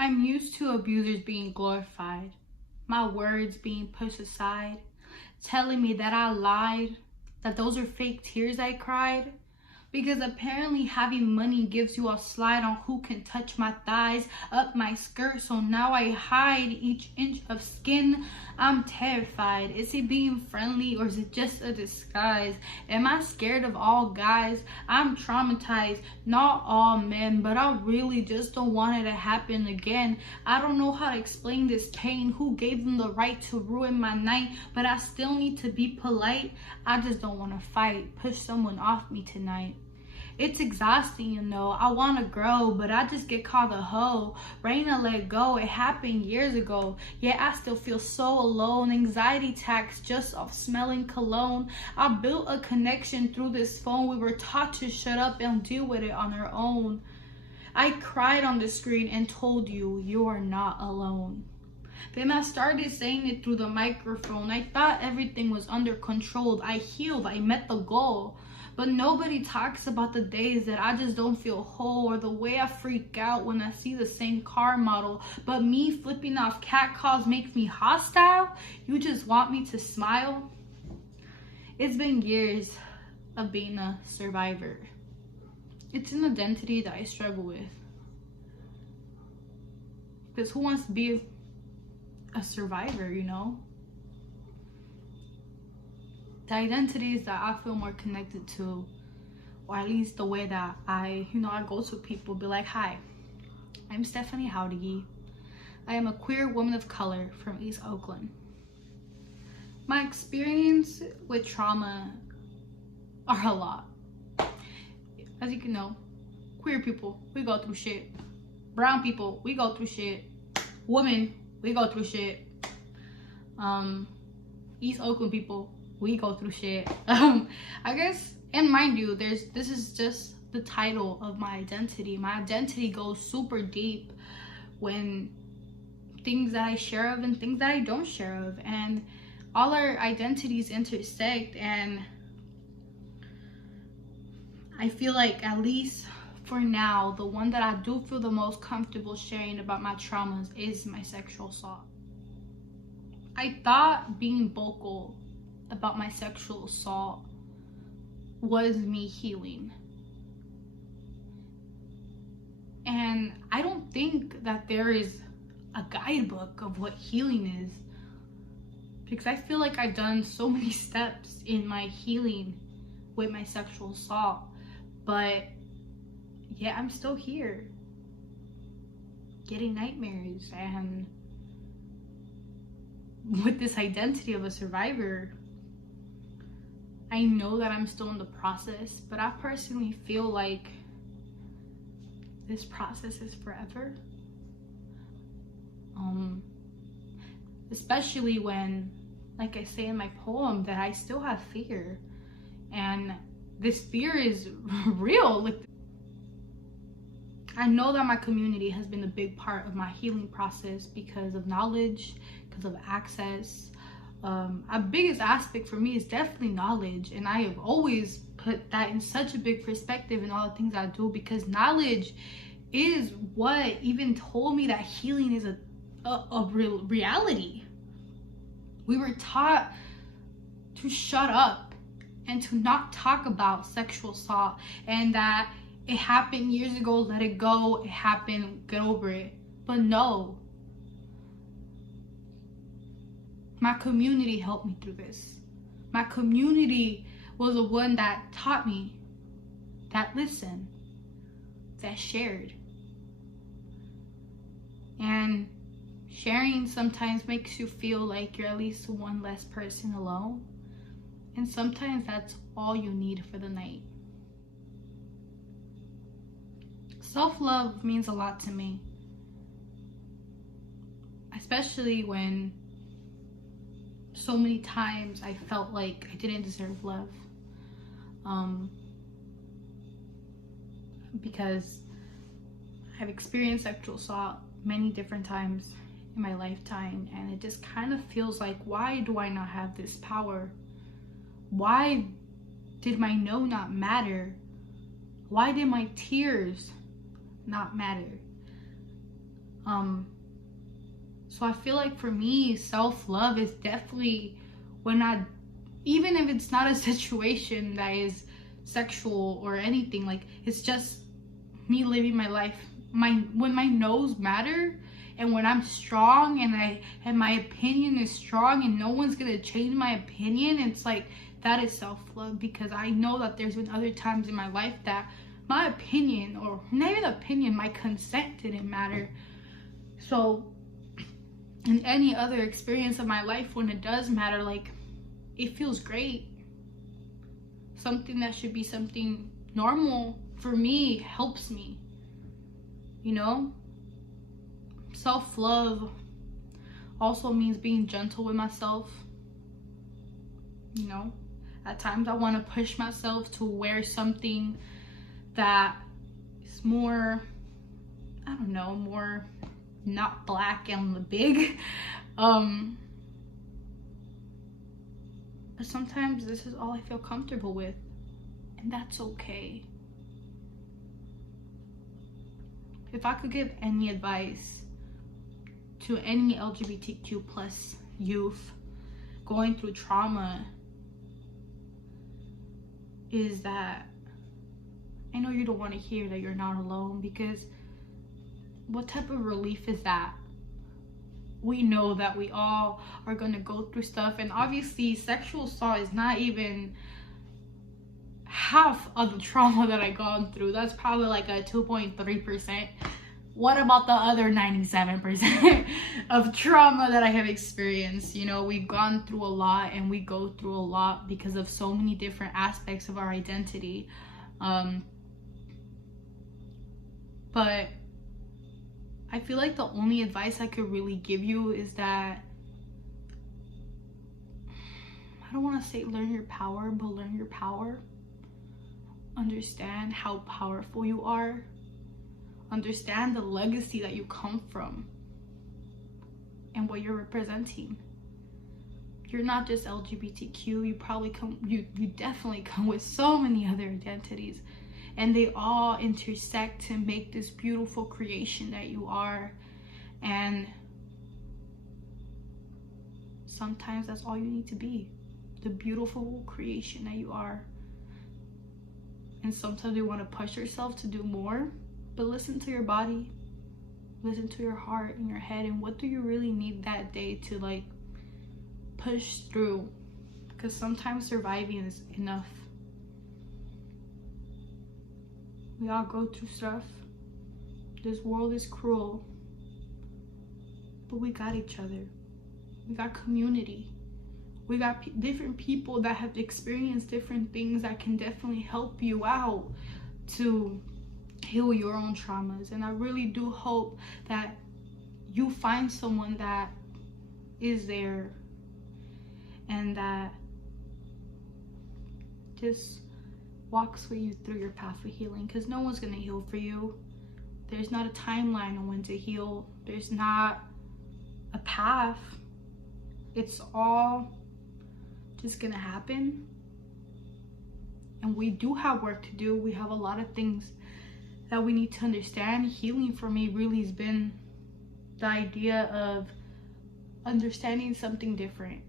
I'm used to abusers being glorified, my words being pushed aside, telling me that I lied, that those are fake tears I cried. Because apparently having money gives you a slide on who can touch my thighs, up my skirt, so now I hide each inch of skin. I'm terrified. Is he being friendly or is it just a disguise? Am I scared of all guys? I'm traumatized. Not all men, but I really just don't want it to happen again. I don't know how to explain this pain. Who gave them the right to ruin my night? But I still need to be polite. I just don't want to fight. Push someone off me tonight. It's exhausting, you know. I want to grow, but I just get called a hoe. Reyna let go. It happened years ago. Yet I still feel so alone. Anxiety attacks just off smelling cologne. I built a connection through this phone. We were taught to shut up and deal with it on our own. I cried on the screen and told you, you are not alone. Then I started saying it through the microphone. I thought everything was under control. I healed. I met the goal. But nobody talks about the days that I just don't feel whole, or the way I freak out when I see the same car model. But me flipping off cat calls makes me hostile? You just want me to smile? It's been years of being a survivor. It's an identity that I struggle with. Because who wants to be a survivor, you know? The identities that I feel more connected to, or at least the way that I go to people, be like, hi, I'm Stephanie Howdy. I am a queer woman of color from East Oakland. My experience with trauma are a lot. As you can know, queer people, we go through shit. Brown people, we go through shit. Women, we go through shit. East Oakland people, we go through shit. I guess, and mind you, this is just the title of my identity. My identity goes super deep when things that I share of and things that I don't share of, and all our identities intersect. And I feel like, at least for now, the one that I do feel the most comfortable sharing about my traumas is my sexual assault. I thought being vocal about my sexual assault was me healing. And I don't think that there is a guidebook of what healing is, because I feel like I've done so many steps in my healing with my sexual assault, but yeah, I'm still here getting nightmares and with this identity of a survivor. I know that I'm still in the process, but I personally feel like this process is forever. Especially when, like I say in my poem, that I still have fear, and this fear is real. Like, I know that my community has been a big part of my healing process because of knowledge, because of access. A biggest aspect for me is definitely knowledge, and I have always put that in such a big perspective in all the things I do, because knowledge is what even told me that healing is a real reality. We were taught to shut up and to not talk about sexual assault, and that it happened years ago, let it go, it happened, get over it. But no, my community helped me through this. My community was the one that taught me, that listened, that shared. And sharing sometimes makes you feel like you're at least one less person alone. And sometimes that's all you need for the night. Self-love means a lot to me, especially when so many times I felt like I didn't deserve love, because I've experienced sexual assault many different times in my lifetime, and it just kind of feels like, why do I not have this power? Why did my no not matter? Why did my tears not matter? So I feel like for me, self-love is definitely when I, even if it's not a situation that is sexual or anything, like it's just me living my life, when my no's matter, and when I'm strong and my opinion is strong and no one's gonna change my opinion, it's like that is self-love. Because I know that there's been other times in my life that my opinion, or not even opinion, my consent didn't matter. So in any other experience of my life, when it does matter, like it feels great. Something that should be something normal for me helps me, you know. Self-love also means being gentle with myself, you know. At times I want to push myself to wear something that is more, I don't know, more not black and big. But sometimes this is all I feel comfortable with, and that's okay. If I could give any advice to any LGBTQ plus youth going through trauma, is that I know you don't want to hear that you're not alone, because what type of relief is that? We know that we all are going to go through stuff, and obviously sexual assault is not even half of the trauma that I've gone through. That's probably like a 2.3%. What about the other 97% of trauma that I have experienced? You know, we've gone through a lot, and we go through a lot because of so many different aspects of our identity. But I feel like the only advice I could really give you is that, I don't want to say learn your power, but learn your power. Understand how powerful you are. Understand the legacy that you come from and what you're representing. You're not just LGBTQ. You probably you definitely come with so many other identities, and they all intersect to make this beautiful creation that you are. And sometimes that's all you need to be, the beautiful creation that you are. And sometimes you want to push yourself to do more, but listen to your body, listen to your heart and your head, and what do you really need that day to like push through, because sometimes surviving is enough. We all go through stuff. This world is cruel, but we got each other. We got community. We got different people that have experienced different things that can definitely help you out to heal your own traumas. And I really do hope that you find someone that is there and that just walks with you through your path of healing, because no one's gonna heal for you. There's not a timeline on when to heal. There's not a path. It's all just gonna happen. And we do have work to do. We have a lot of things that we need to understand. Healing for me really has been the idea of understanding something different.